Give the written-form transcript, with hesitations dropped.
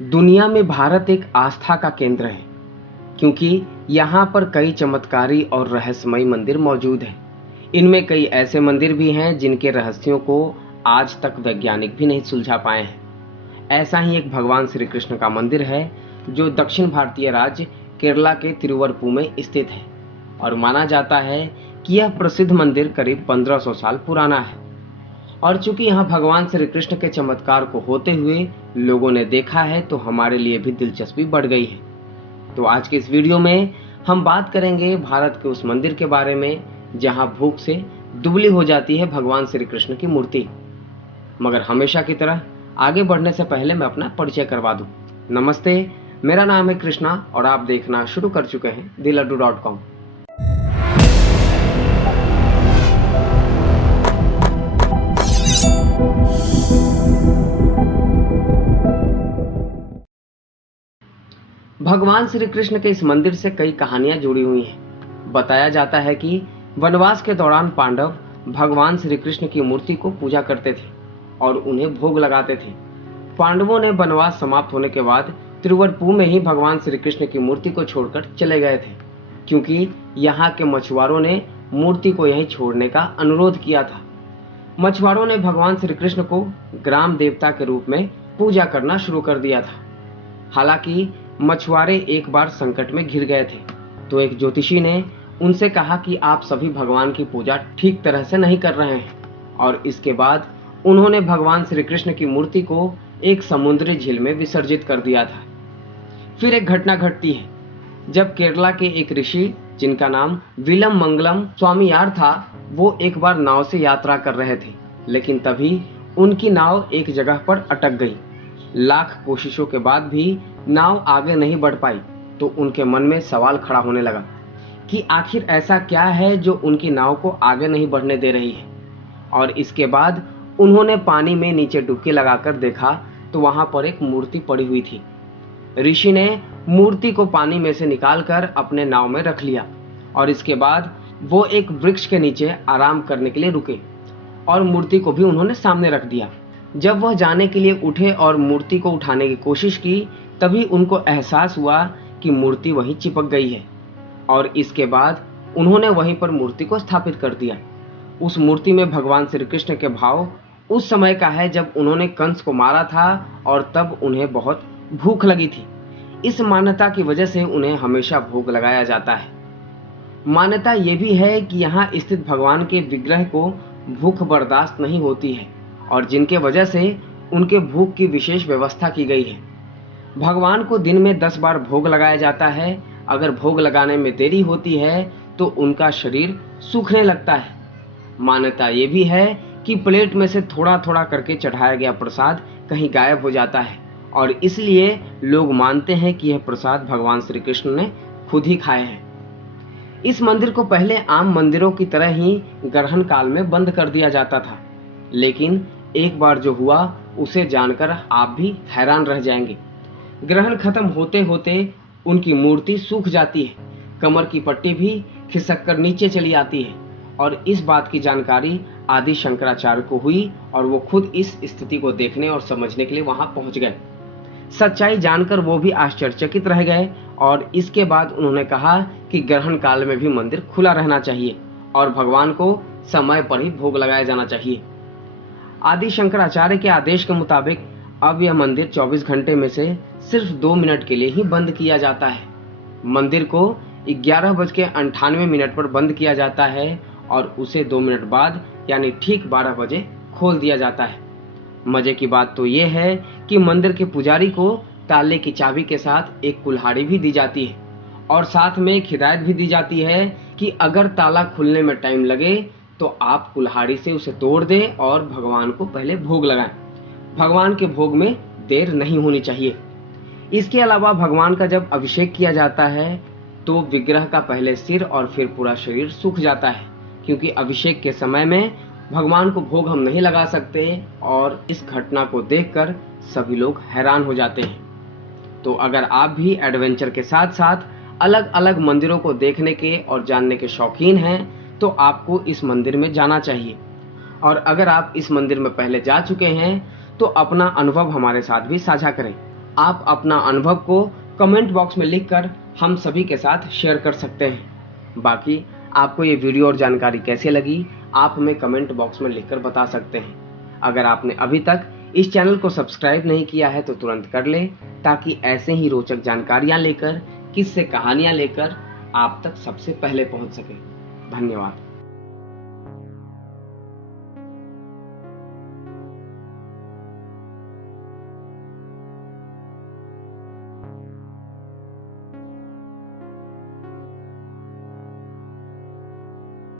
दुनिया में भारत एक आस्था का केंद्र है, क्योंकि यहाँ पर कई चमत्कारी और रहस्यमयी मंदिर मौजूद हैं। इनमें कई ऐसे मंदिर भी हैं जिनके रहस्यों को आज तक वैज्ञानिक भी नहीं सुलझा पाए हैं। ऐसा ही एक भगवान श्री कृष्ण का मंदिर है, जो दक्षिण भारतीय राज्य केरला के तिरुवरप्पूर में स्थित है और माना जाता है कि यह प्रसिद्ध मंदिर करीब 1500 साल पुराना है। और चूंकि यहाँ भगवान श्री कृष्ण के चमत्कार को होते हुए लोगों ने देखा है, तो हमारे लिए भी दिलचस्पी बढ़ गई है। तो आज के इस वीडियो में हम बात करेंगे भारत के उस मंदिर के बारे में जहाँ भूख से दुबली हो जाती है भगवान श्री कृष्ण की मूर्ति। मगर हमेशा की तरह आगे बढ़ने से पहले मैं अपना परिचय करवा दूं। नमस्ते, मेरा नाम है कृष्णा और आप देखना शुरू कर चुके हैं theladdu.com। भगवान श्री कृष्ण के इस मंदिर से कई कहानियां जुड़ी हुई हैं। बताया जाता है कि वनवास के दौरान पांडव भगवान श्री कृष्ण की मूर्ति को पूजा करते थे और उन्हें भोग लगाते थे। पांडवों ने वनवास समाप्त होने के बाद तिरुवरप्पूर में ही भगवान श्री कृष्ण की मूर्ति को छोड़कर चले गए थे, क्योंकि यहाँ के मछुआरों ने मूर्ति को यहीं छोड़ने का अनुरोध किया था। मछुआरों ने भगवान श्री कृष्ण को ग्राम देवता के रूप में पूजा करना शुरू कर दिया था। हालांकि मछुआरे एक बार संकट में घिर गए थे, तो एक ज्योतिषी ने उनसे कहा कि आप सभी भगवान की पूजा ठीक तरह से नहीं कर रहे हैं, और इसके बाद उन्होंने भगवान श्री कृष्ण की मूर्ति को एक समुद्री झील में विसर्जित कर दिया था। फिर एक घटना घटती है, जब केरला के एक ऋषि जिनका नाम विलम मंगलम स्वामियार था, वो एक बार नाव से यात्रा कर रहे थे, लेकिन तभी उनकी नाव एक जगह पर अटक गई। लाख कोशिशों के बाद भी नाव आगे नहीं बढ़ पाई, तो उनके मन में सवाल खड़ा होने लगा कि आखिर ऐसा क्या है जो उनकी नाव को आगे नहीं बढ़ने दे रही है। और इसके बाद उन्होंने पानी में नीचे डुबकी लगाकर देखा, तो वहां पर एक मूर्ति पड़ी हुई थी। ऋषि ने मूर्ति को पानी में से निकालकर अपने नाव में रख लिया और इसके बाद वो एक वृक्ष के नीचे आराम करने के लिए रुके और मूर्ति को भी उन्होंने सामने रख दिया। जब वह जाने के लिए उठे और मूर्ति को उठाने की कोशिश की, तभी उनको एहसास हुआ कि मूर्ति वहीं चिपक गई है, और इसके बाद उन्होंने वहीं पर मूर्ति को स्थापित कर दिया। उस मूर्ति में भगवान श्री कृष्ण के भाव उस समय का है जब उन्होंने कंस को मारा था और तब उन्हें बहुत भूख लगी थी। इस मान्यता की वजह से उन्हें हमेशा भोग लगाया जाता है। मान्यता ये भी है कि यहाँ स्थित भगवान के विग्रह को भूख बर्दाश्त नहीं होती है, और जिनके वजह से उनके भूख की विशेष व्यवस्था की गई है। भगवान को दिन में 10 बार भोग लगाया जाता है। अगर भोग लगाने में देरी होती है तो उनका शरीर सूखने लगता है। मान्यता ये भी है कि प्लेट में से थोड़ा थोड़ा करके चढ़ाया गया प्रसाद कहीं गायब हो जाता है, और इसलिए लोग मानते हैं कि यह प्रसाद भगवान श्री कृष्ण ने खुद ही खाए हैं। इस मंदिर को पहले आम मंदिरों की तरह ही ग्रहण काल में बंद कर दिया जाता था, लेकिन एक बार जो हुआ उसे जानकर आप भी हैरान रह जाएंगे। ग्रहण खत्म होते होते उनकी मूर्ति सूख जाती है, कमर की पट्टी भी खिसक कर नीचे चली आती है, और इस बात की जानकारी आदि शंकराचार्य को हुई और वो खुद इस स्थिति को देखने और समझने के लिए वहां पहुंच गए। सच्चाई जानकर वो भी आश्चर्यचकित रह गए, और इसके बाद उन्होंने कहा कि ग्रहण काल में भी मंदिर खुला रहना चाहिए और भगवान को समय पर ही भोग लगाया जाना चाहिए। आदि शंकराचार्य के आदेश के मुताबिक अब यह मंदिर 24 घंटे में से सिर्फ 2 मिनट के लिए ही बंद किया जाता है। मंदिर को 11:98 पर बंद किया जाता है और उसे 2 मिनट बाद यानी ठीक 12 बजे खोल दिया जाता है। मजे की बात तो यह है कि मंदिर के पुजारी को ताले की चाबी के साथ एक कुल्हाड़ी भी दी जाती है, और साथ में एक हिदायत भी दी जाती है कि अगर ताला खुलने में टाइम लगे तो आप कुल्हाड़ी से उसे तोड़ दें और भगवान को पहले भोग लगाएं। भगवान के भोग में देर नहीं होनी चाहिए। इसके अलावा भगवान का जब अभिषेक किया जाता है तो विग्रह का पहले सिर और फिर पूरा शरीर सूख जाता है, क्योंकि अभिषेक के समय में भगवान को भोग हम नहीं लगा सकते, और इस घटना को देखकर सभी लोग हैरान हो जाते हैं। तो अगर आप भी एडवेंचर के साथ साथ अलग अलग मंदिरों को देखने के और जानने के शौकीन हैं, तो आपको इस मंदिर में जाना चाहिए। और अगर आप इस मंदिर में पहले जा चुके हैं तो अपना अनुभव हमारे साथ भी साझा करें। आप अपना अनुभव को कमेंट बॉक्स में लिखकर हम सभी के साथ शेयर कर सकते हैं। बाकी आपको ये वीडियो और जानकारी कैसे लगी, आप हमें कमेंट बॉक्स में लिखकर बता सकते हैं। अगर आपने अभी तक इस चैनल को सब्सक्राइब नहीं किया है तो तुरंत कर लें, ताकि ऐसे ही रोचक जानकारियां लेकर, किस्से कहानियां लेकर आप तक सबसे पहले पहुंच सके। धन्यवाद।